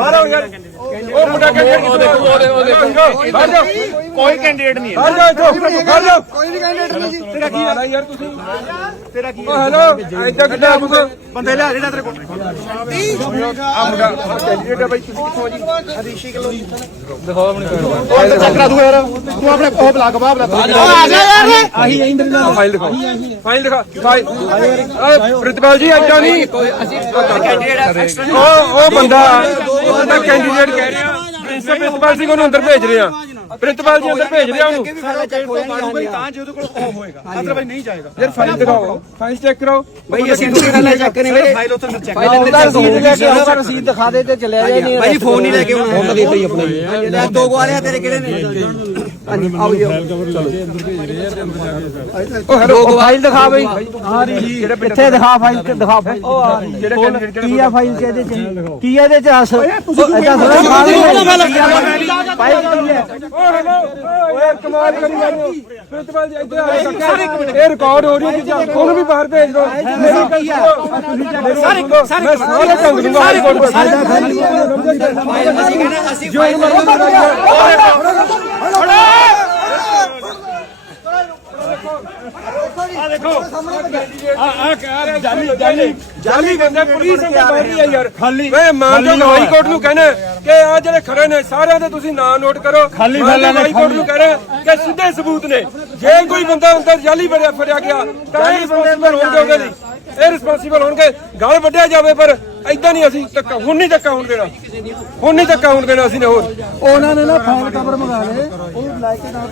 ਬਾਹਰ ਯਾਰ। ਉਹ ਮੁੰਡਾ ਕੈਂਡੀਡੇਟ ਉਹ ਦੇਖੋ ਉਹ ਦੇਖੋ ਉਹ ਦੇਖੋ। ਬਾਹਰ ਜਾ ਕੋਈ ਕੈਂਡੀਡੇਟ ਨਹੀਂ ਬਾਹਰ ਜਾ ਇੱਥੋਂ ਬਾਹਰ ਜਾ ਕੋਈ ਵੀ ਕੈਂਡੀਡੇਟ ਨਹੀਂ ਜੀ। ਤੇਰਾ ਕੀ ਹਾਲ ਹੈ? ਯਾਰ ਤੁਸੀਂ ਤੇਰਾ ਕੀ ਹੈਲੋ ਐਦਾਂ ਕਿੱਦਾਂ ਆਉਂਗਾ ਬੰਦੇ ਲਿਆ ਜਿਹੜਾ ਤੇਰੇ ਕੋਲ। ਆ ਮੁੰਡਾ ਆਹ ਕੈਂਡੀਡੇਟ ਹੈ ਬਾਈ ਤੁਸੀਂ ਕਿੱਥੋਂ ਆ ਜੀ? ਹਰੀਸ਼ੀ ਕਿਲੋ ਦਿਖਾਓ ਆਪਣੇ ਉਹ ਚੈੱਕ ਕਰਾ ਦੂਗਾ ਯਾਰ। ਤੂੰ ਆਪਣੇ ਉਹ ਬਲਾਕ ਬਾਹ ਬਲਾਕ ਆ ਜਾ ਯਾਰ ਆਹੀ ਇੰਦਰ ਨਾਲ। ਫਾਈਲ ਦਿਖਾਓ। ਫਾਈਲ ਦਿਖਾ ਫਾਈਲ ਓਏ ਪ੍ਰਿਤਪਾਲ ਜੀ ਐਦਾਂ ਨਹੀਂ। ਉਹ ਉਹ ਬੰਦਾ ਉਹ ਬੰਦਾ ਕੈਂਡੀਡੇਟ ਕਹਿ ਰਿਹਾ। ਪ੍ਰਿੰਸੀਪਲ ਪ੍ਰਿਤਪਾਲ ਸਿੰਘ ਉਹਨੂੰ ਅੰਦਰ ਭੇਜ ਰਿਹਾ। ਪ੍ਰਿਤਪਾਲ ਜੀ ਅੰਦਰ ਭੇਜ ਰਿਹਾ ਉਹਨੂੰ। ਤਾਂ ਜੇ ਉਹਦੇ ਕੋਲ ਉਹ ਹੋਏਗਾ। ਅਦਰਵਾਈਜ਼ ਨਹੀਂ ਜਾਏਗਾ। ਯਾਰ ਫਾਈਲ ਦਿਖਾਓ। ਫਾਈਲ ਚੈੱਕ ਕਰਾਓ ਬਈ ਅਸੀਂ ਦੂਜੀ ਗੱਲ ਚੈੱਕ ਨਹੀਂ ਮੇਰੇ ਫਾਈਲ ਉੱਥੇ ਚੈੱਕ ਉਹਦਾ ਰਸੀਦ ਲੈ ਕੇ ਆਉਂਦਾ ਰਸੀਦ ਦਿਖਾ ਦੇ ਤੇ ਚਲਿਆ ਜਾ ਨਹੀਂ ਭਾਈ ਫੋਨ ਨਹੀਂ ਲੈ ਕੇ ਆਉਣਾ। ਫੋਨ ਦੇ ਦਿੱਤੀ ਆਪਣੇ ਦੋ ਗਵਾਰੇ ਤੇਰੇ ਕਿਹੜੇ ਨੇ? ਆਓ ਜੀ ਉਹ ਹੈਲੋ ਫਾਈਲ ਦਿਖਾ ਬਈ। ਕਿੱਥੇ ਦਿਖਾ ਫਾਈਲ ਤੇ ਦਿਖਾ ਫਾਈਲ ਉਹ ਆ ਰਹੀ ਜਿਹੜਾ ਕੈਂਡੀਡੇਟ ਕੀ ਆ ਫਾਈਲ ਚ? ਇਹਦੇ ਚ ਕੀ ਆ ਇਹਦੇ ਚ ਅਸ ਐਦਾਂ ਥੋੜਾ ਫਾਈਲ ਕੀ ਹੈ ਓ ਹੈਲੋ ਓਏ ਕਮਾਲ ਕਰੀ ਮੈਨੂੰ ਪ੍ਰਿਤਪਾਲ ਜੀ ਇੱਥੇ ਆ ਇਹ ਰਿਕਾਰਡ ਹੋ ਰਹੀ ਹੈ ਕਿ ਉਹਨੂੰ ਵੀ ਬਾਹਰ ਭੇਜ ਦਿਓ। ਮੇਰੀ ਕੀ ਆ ਸਾਰੇ ਸਾਰੇ ਸਾਰੇ ਢੰਗ ਦੂੰਗਾ ਕੋਰਟ ਵਿੱਚ ਅਸੀਂ ਕਹਿੰਦੇ ਅਸੀਂ ਆ ਦੇਖੋ। ਆ ਆ ਕਹਿ ਰਿਹਾ ਜਾਲੀ ਜਾਲੀ। ਜਾਲੀ ਬੰਦੇ ਪੁਲਿਸ ਅੰਦਰ ਬੈਠ ਰਹੀ ਹੈ ਯਾਰ। ਖਾਲੀ ਮੈਂ ਮਾਨਯੋਗ ਹਾਈ ਕੋਰਟ ਨੂੰ ਕਹਿਣਾ ਕਿ ਆ ਜਿਹੜੇ ਖੜੇ ਨੇ ਸਾਰਿਆਂ ਦੇ ਤੁਸੀਂ ਨਾਂ ਨੋਟ ਕਰੋ। ਖਾਲੀ ਹਾਈ ਕੋਰਟ ਨੂੰ ਕਹਿ ਰਿਹਾ ਕਿ ਸਿੱਧੇ ਸਬੂਤ ਨੇ। ਜੇ ਕੋਈ ਬੰਦਾ ਅੰਦਰ ਜਾਲੀ ਫੜਿਆ ਫੜਿਆ ਗਿਆ ਤਾਂ ਇਹ ਰਿਸਪੌਂਸੀਬਲ ਹੋਣਗੇ ਉਹਦੇ ਲਈ। ਇਹ ਰਿਸਪੌਂਸੀਬਲ ਹੋਣਗੇ। ਗਲ ਵੱਢਿਆ ਜਾਵੇ ਪਰ ਐਦਾਂ ਨਹੀਂ ਅਸੀਂ ਧੱਕਾ ਹੁਣ ਨਹੀਂ ਧੱਕਾ ਹੋਣ ਦੇਣਾ। ਹੁਣ ਨਹੀਂ ਧੱਕਾ ਹੋਣ ਦੇਣਾ ਅਸੀਂ ਨੇ ਹੋਰ। ਉਹਨਾਂ ਨੇ ਨਾ ਫਾਈਲ ਕਵਰ ਮੰਗਾ ਲਏ। ਉਹ ਲੈ ਕੇ ਨਾ